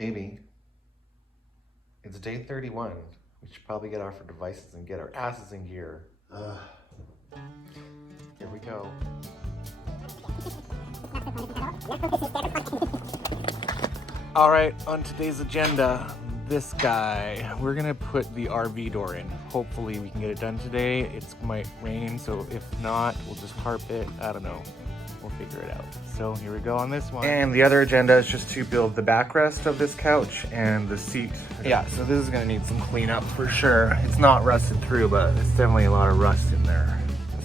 Baby, it's day 31. We should probably get off our devices and get our asses in gear. Here we go. All right, on today's agenda, this guy. We're gonna put the RV door in. Hopefully we can get it done today. It might rain, so if not, we'll just tarp it. I don't know. We'll figure it out. So here we go on this one. And the other agenda is just to build the backrest of this couch and the seat. Yeah, so this is gonna need some cleanup for sure. It's not rusted through, but it's definitely a lot of rust in there.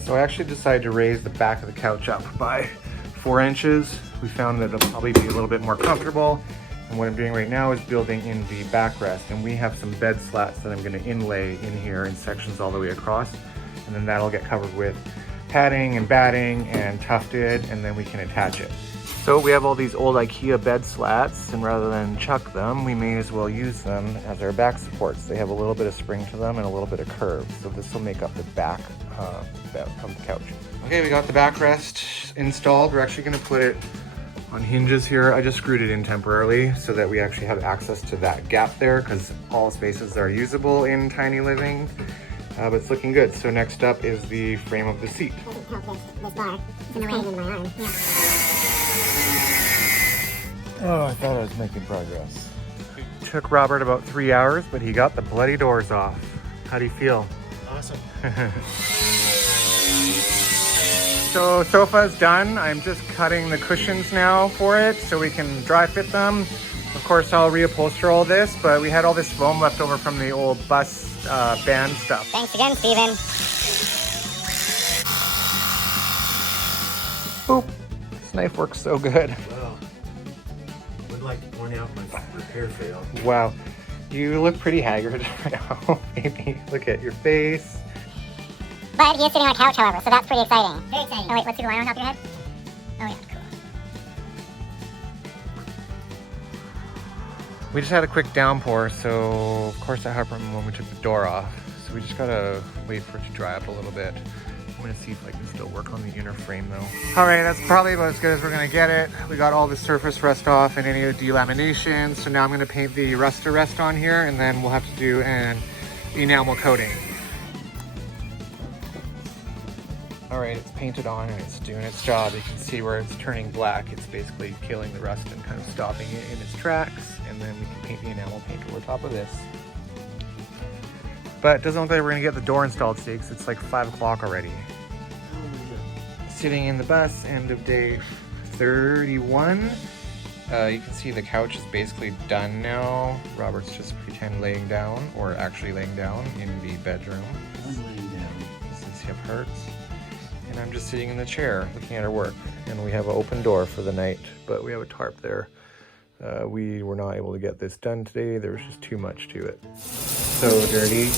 So I actually decided to raise the back of the couch up by 4 inches. We found that it'll probably be a little bit more comfortable. And what I'm doing right now is building in the backrest, and we have some bed slats that I'm gonna inlay in here in sections all the way across. And then that'll get covered with padding and batting and tufted, and then we can attach it. So we have all these old IKEA bed slats, and rather than chuck them, we may as well use them as our back supports. They have a little bit of spring to them and a little bit of curve. So this will make up the back of the couch. Okay, we got the backrest installed. We're actually gonna put it on hinges here. I just screwed it in temporarily so that we actually have access to that gap there, because all spaces are usable in tiny living. But it's looking good. So next up is the frame of the seat. This bar. It's gonna rain into my arm. Yeah. Oh, I thought I was making progress. It took Robert about 3 hours, but he got the bloody doors off. How do you feel? Awesome. So sofa's done. I'm just cutting the cushions now for it so we can dry fit them. Of course, I'll reupholster all this, but we had all this foam left over from the old bus band stuff. Thanks again, Steven. Boop. This knife works so good. Well, I would like to point out my repair fail. Wow. You look pretty haggard right now, baby. Look at your face. But he is sitting on a couch, however, so that's pretty exciting. Very exciting. Oh wait, let's do the line on top of your head. Oh yeah, cool. We just had a quick downpour, so of course that happened when we took the door off. So we just gotta wait for it to dry up a little bit. I'm gonna see if I can still work on the inner frame though. All right, that's probably about as good as we're gonna get it. We got all the surface rust off and any of the delamination. So now I'm gonna paint the rust on here, and then we'll have to do an enamel coating. All right, it's painted on and it's doing its job. You can see where it's turning black. It's basically killing the rust and kind of stopping it in its tracks. And then we can paint the enamel paint over top of this. But it doesn't look like we're gonna get the door installed today because it's like 5 o'clock already. Sitting in the bus, end of day 31. You can see the couch is basically done now. Robert's just pretend laying down, or actually laying down in the bedroom. I'm laying down. His hip hurts. And I'm just sitting in the chair looking at her work. And we have an open door for the night, but we have a tarp there. We were not able to get this done today. There was just too much to it. So dirty.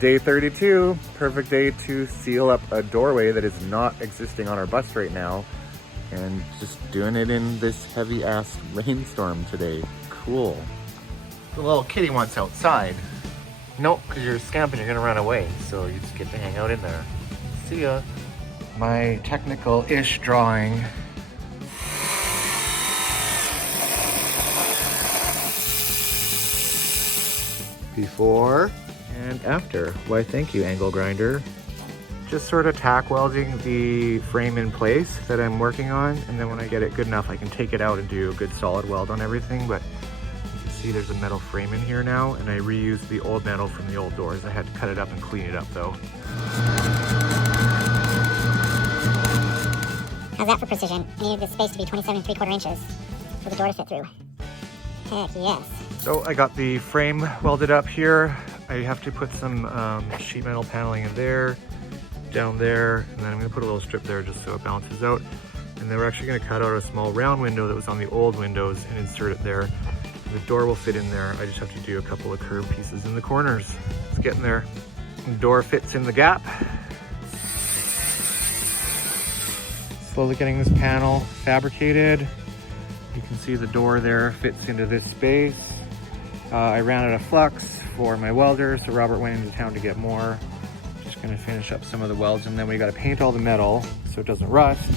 Day 32, perfect day to seal up a doorway that is not existing on our bus right now. And just doing it in this heavy ass rainstorm today. Cool. The little kitty wants outside. Nope, because you're scamping, you're gonna run away. So you just get to hang out in there. See ya. My technical-ish drawing. Before and after. Why, thank you, angle grinder. Just sort of tack welding the frame in place that I'm working on, and then when I get it good enough, I can take it out and do a good solid weld on everything. But you can see there's a metal frame in here now, and I reused the old metal from the old doors. I had to cut it up and clean it up though. How's that for precision? I needed this space to be 27 3/4 inches for the door to fit through. Heck yes. So I got the frame welded up here. I have to put some sheet metal paneling in there, down there, and then I'm gonna put a little strip there just so it balances out. And then we're actually gonna cut out a small round window that was on the old windows and insert it there. The door will fit in there. I just have to do a couple of curved pieces in the corners. It's getting there. The door fits in the gap. Slowly getting this panel fabricated. You can see the door there fits into this space. I ran out of flux for my welder, so Robert went into town to get more. Just gonna finish up some of the welds, and then we gotta paint all the metal so it doesn't rust.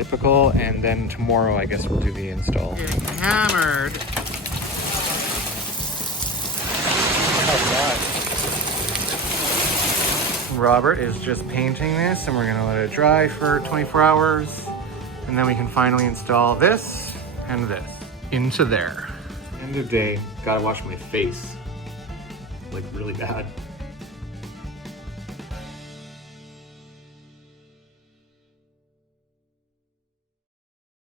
Typical, and then tomorrow I guess we'll do the install. Getting hammered. Robert is just painting this, and we're gonna let it dry for 24 hours, and then we can finally install this and this into there. End of day, gotta wash my face, like really bad.